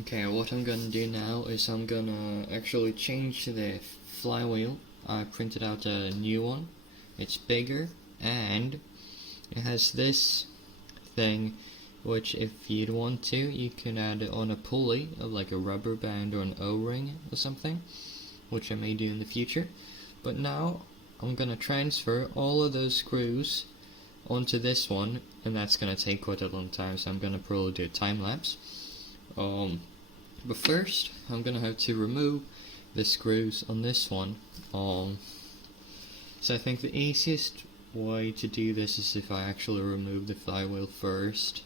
Okay, what I'm gonna do now is I'm gonna actually change the flywheel. I printed out a new one. It's bigger and it has this thing which, if you'd want to, you can add it on a pulley of like a rubber band or an O-ring or something, which I may do in the future. But now I'm gonna transfer all of those screws onto this one, and that's gonna take quite a long time, so I'm gonna probably do a time lapse. But first I'm gonna have to remove the screws on this one. So I think the easiest way to do this is if I actually remove the flywheel first.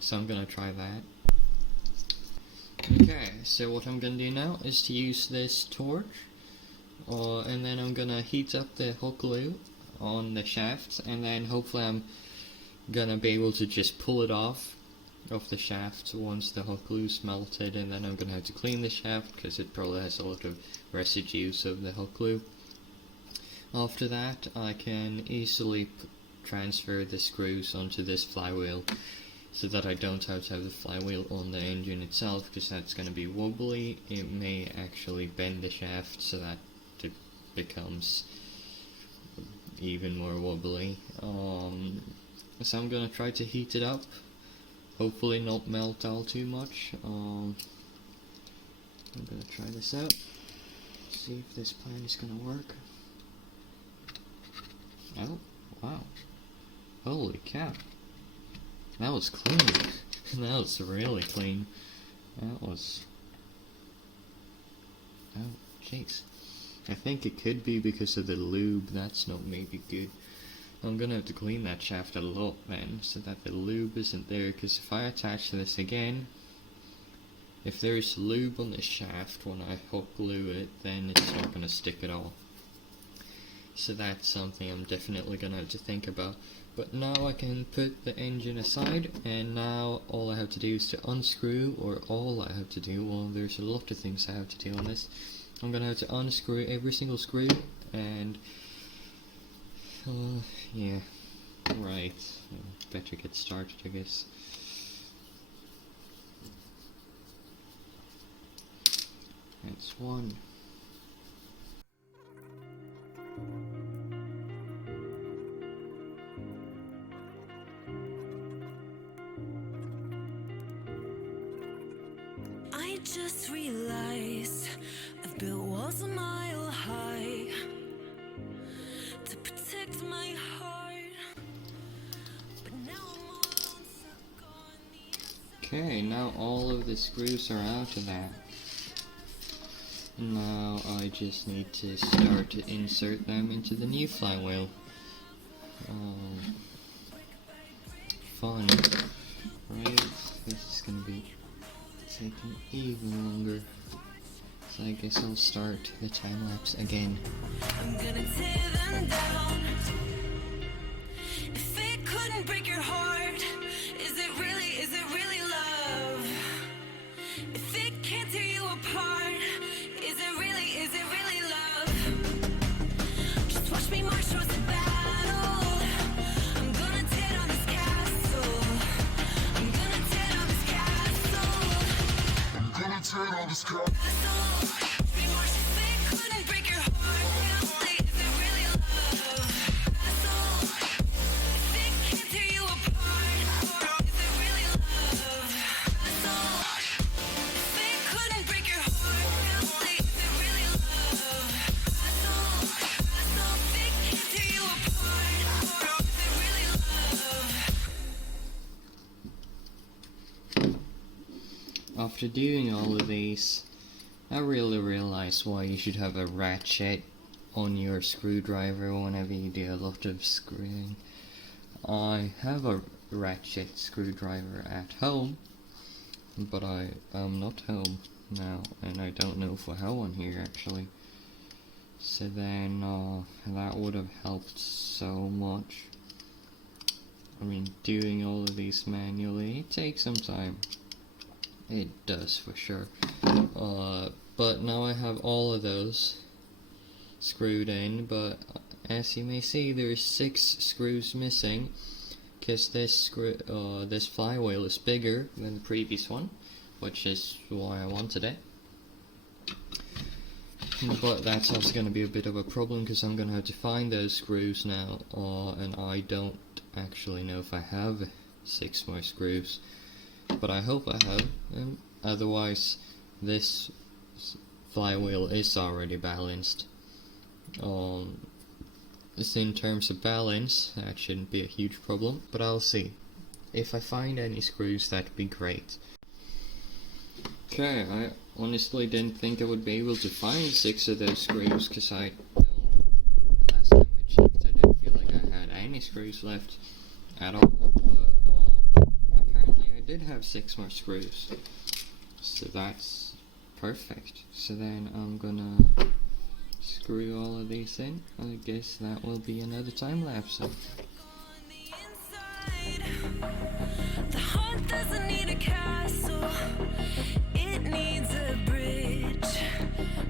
So I'm gonna try that. Okay, so what I'm gonna do now is to use this torch, and then I'm gonna heat up the hot glue on the shaft, and then hopefully I'm gonna be able to just pull it off the shaft once the hot glue's melted, and then I'm gonna have to clean the shaft because it probably has a lot of residues of the hot glue. After that, I can easily transfer the screws onto this flywheel so that I don't have to have the flywheel on the engine itself, because that's going to be wobbly. It may actually bend the shaft so that it becomes even more wobbly. So I'm going to try to heat it up, hopefully not melt all too much. I'm going to try this out, see if this plan is going to work. Oh, wow. Holy cow. That was clean. That was really clean. That was... Oh, jeez. I think it could be because of the lube. That's not maybe good. I'm gonna have to clean that shaft a lot then, so that the lube isn't there, because if I attach this again, if there's lube on the shaft when I hot glue it, then it's not gonna stick at all. So that's something I'm definitely gonna have to think about. But now I can put the engine aside, and now all I have to do is to unscrew, or all I have to do, well, there's a lot of things I have to do on this. I'm gonna have to unscrew every single screw, and yeah, right, better get started, I guess. That's one. I just realized I've built walls a mile high to protect my heart, but now I'm all stuck on the inside. Okay, now all of the screws are out of that. Now I just need to start to insert them into the new flywheel. Fun. Right, this is gonna be taking even longer. So I guess I'll start the time lapse again. I'm gonna tear them down. If it couldn't break your heart, is it really love? If it can't tear you apart, is it really love? Just watch me march towards the battle. I'm gonna tear down this castle. I'm gonna tear down this castle. I'm gonna tear down this castle. If it couldn't break your heart, is it really love? If it can't tear you apart, is it really love? If it couldn't break your heart, is it really love? If it can't tear you apart, is it really love? After doing all of these, I really realized why you should have a ratchet on your screwdriver whenever you do a lot of screwing. I have a ratchet screwdriver at home, but I am not home now, and I don't know if I have one here actually. So then that would have helped so much. I mean, doing all of these manually, it takes some time. It does for sure. But now I have all of those screwed in, but as you may see, there's 6 screws missing, because this flywheel is bigger than the previous one. which is why I wanted it. But that's also going to be a bit of a problem because I'm going to have to find those screws now, and I don't actually know if I have 6 more screws, but I hope I have them. Otherwise, this flywheel is already balanced. In terms of balance, that shouldn't be a huge problem, but I'll see. If I find any screws, that'd be great. Okay, I honestly didn't think I would be able to find 6 of those screws, because last time I checked, I didn't feel like I had any screws left at all, but apparently I did have 6 more screws, so that's perfect. So then I'm gonna screw all of these in. I guess that will be another time lapse. The heart doesn't need a castle, it needs a bridge.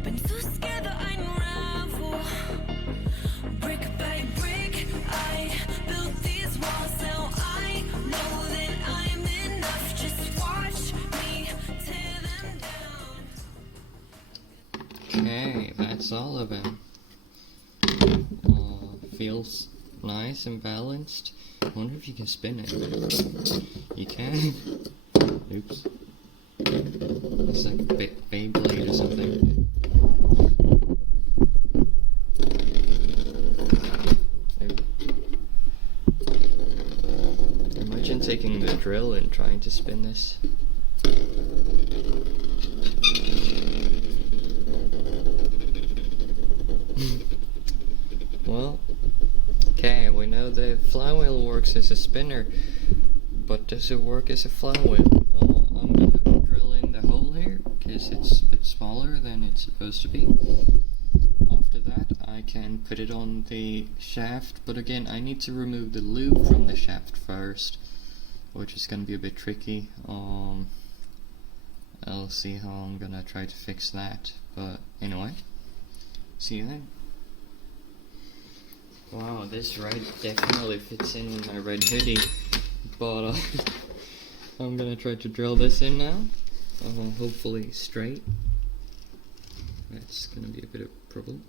Been too scared that I unravel. Brick by brick, I built these walls. Now I know that I'm enough. Just watch me tear them down. Okay, that's all of them. Feels nice and balanced. I wonder if you can spin it. You can. Oops. It's like a Beyblade or something. Imagine taking the drill and trying to spin this. Well, okay, we know the flywheel works as a spinner, but does it work as a flywheel? I'm gonna drill in the hole here, because it's a bit smaller than it's supposed to be. After that, I can put it on the shaft, but again, I need to remove the loop from the shaft first, which is gonna be a bit tricky. I'll see how I'm gonna try to fix that, but anyway, see you then. Wow, this red definitely fits in with my red hoodie, but I'm gonna try to drill this in now, hopefully straight. That's gonna be a bit of a problem.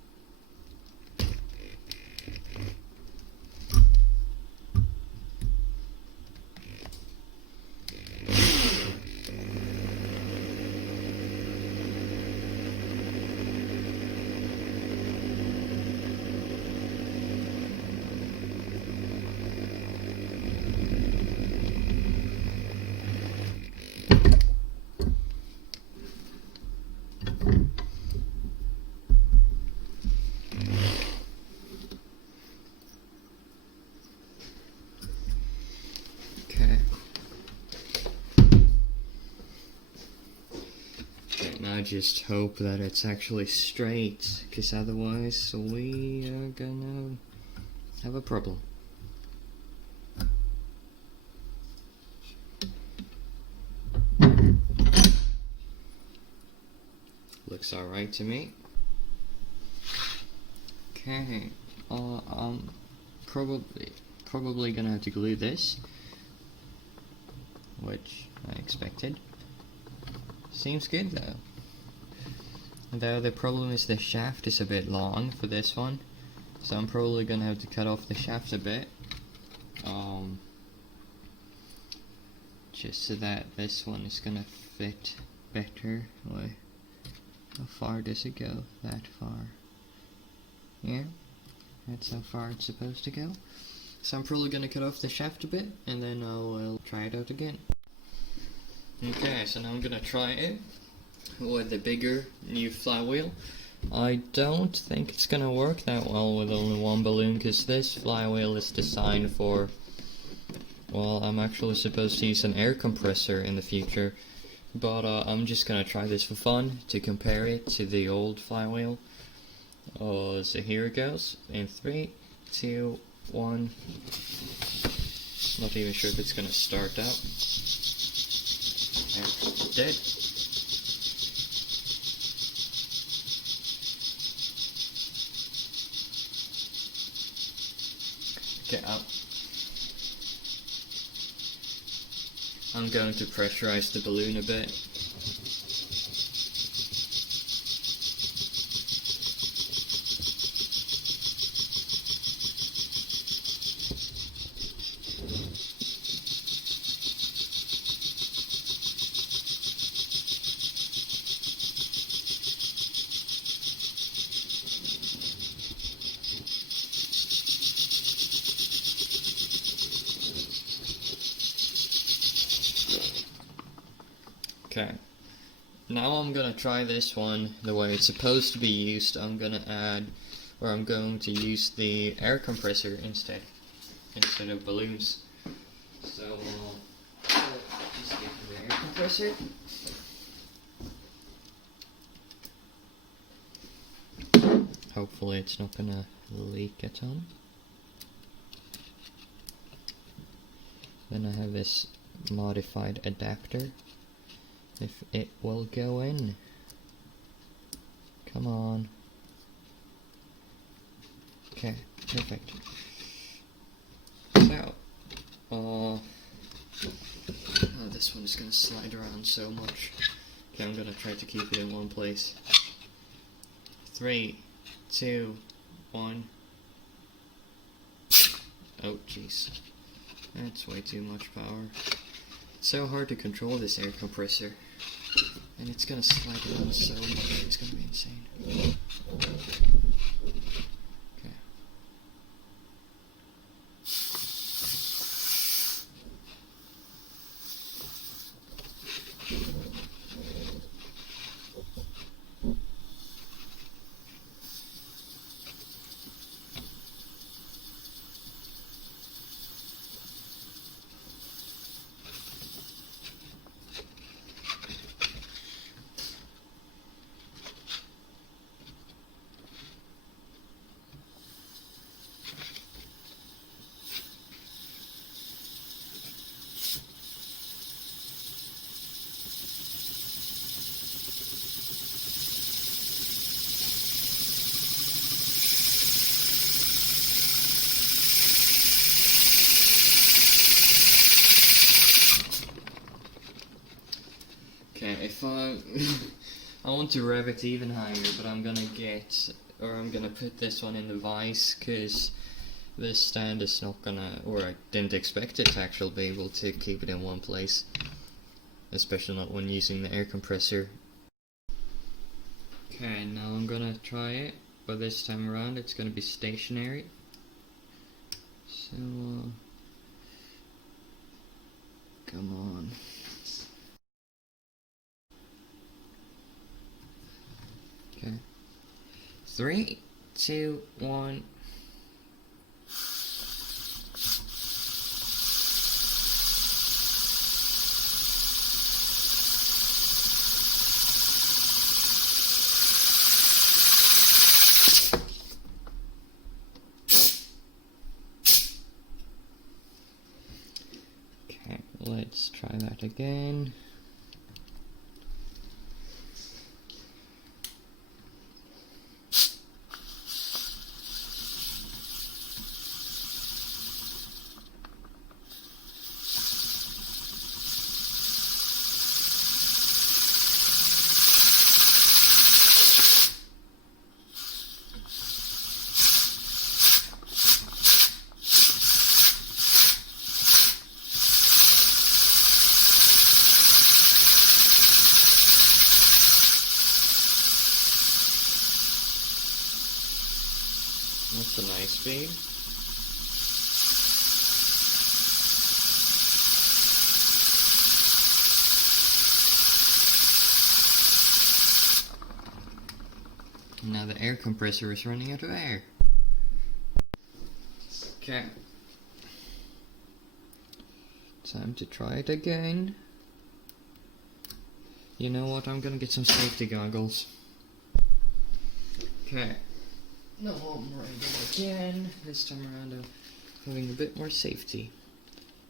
I just hope that it's actually straight, because otherwise we are gonna have a problem. Looks alright to me. Okay, I'm probably gonna have to glue this, which I expected. Seems good though. Though the problem is the shaft is a bit long for this one, so I'm probably gonna have to cut off the shaft a bit, just so that this one is gonna fit better. Wait, how far does it go? That far. Yeah, that's how far it's supposed to go. So I'm probably gonna cut off the shaft a bit, and then I will try it out again. Okay, so now I'm gonna try it with the bigger new flywheel. I don't think it's gonna work that well with only one balloon, because this flywheel is designed for, well, I'm actually supposed to use an air compressor in the future, but I'm just gonna try this for fun to compare it to the old flywheel. So here it goes in 3, 2, 1. Not even sure if it's gonna start up. And it's dead. Okay, I'm going to pressurize the balloon a bit. Okay. Now I'm gonna try this one the way it's supposed to be used. I'm going to use the air compressor instead of balloons. So just get the air compressor. Hopefully it's not gonna leak a ton. Then I have this modified adapter. If it will go in. Come on. Okay, perfect. So, this one is gonna slide around so much. Okay, I'm gonna try to keep it in one place. 3, 2, 1. Oh, jeez. That's way too much power. It's so hard to control this air compressor. And it's gonna slide around so much, it's gonna be insane. Okay. Okay, if I want to rev it even higher, but I'm gonna put this one in the vise, because this stand is not gonna, or I didn't expect it to actually be able to keep it in one place, especially not when using the air compressor. Okay, now I'm gonna try it, but this time around it's gonna be stationary. So, come on. Okay. 3, 2, 1. Okay, let's try that again. That's a nice speed. Now the air compressor is running out of air. Okay. Time to try it again. You know what, I'm gonna get some safety goggles. Okay. No, I'm riding again. This time around I'm having a bit more safety.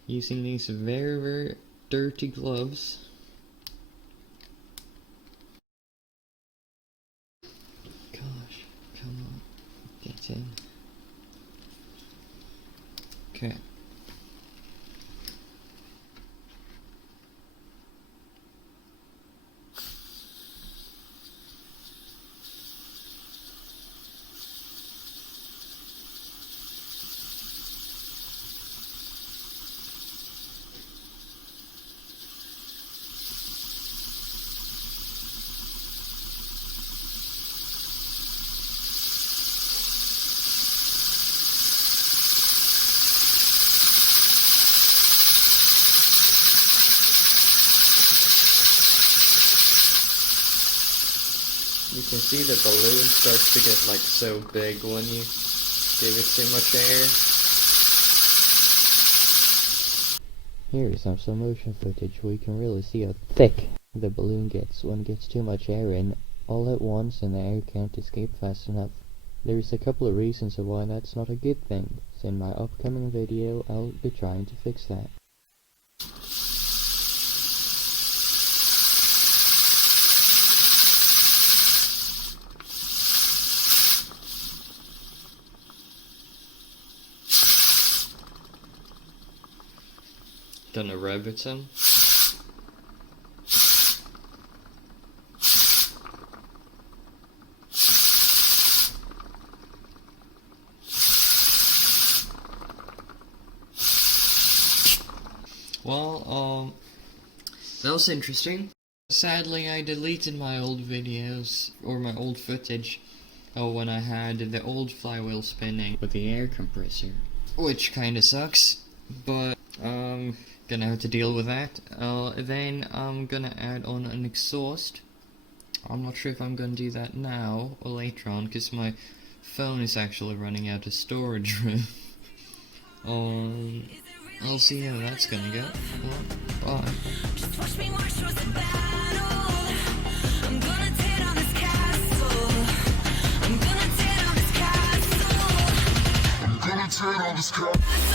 Using these very, very dirty gloves. Gosh, come on. Get in. Okay. You can see the balloon starts to get like so big when you give it too much air. Here is some slow motion footage where you can really see how thick the balloon gets when it gets too much air in all at once and the air can't escape fast enough. There's a couple of reasons of why that's not a good thing, so in my upcoming video I'll be trying to fix that. Gonna rev it some. Well, that was interesting. Sadly, I deleted my old videos, or my old footage, when I had the old flywheel spinning with the air compressor. Which kinda sucks, but, gonna have to deal with that. Then I'm gonna add on an exhaust. I'm not sure if I'm gonna do that now or later on, because my phone is actually running out of storage room. I'll see how that's gonna go. Well, bye. Just watch me march towards the battle. I'm gonna tear down this castle. I'm gonna tear down this castle. I'm gonna tear down this castle.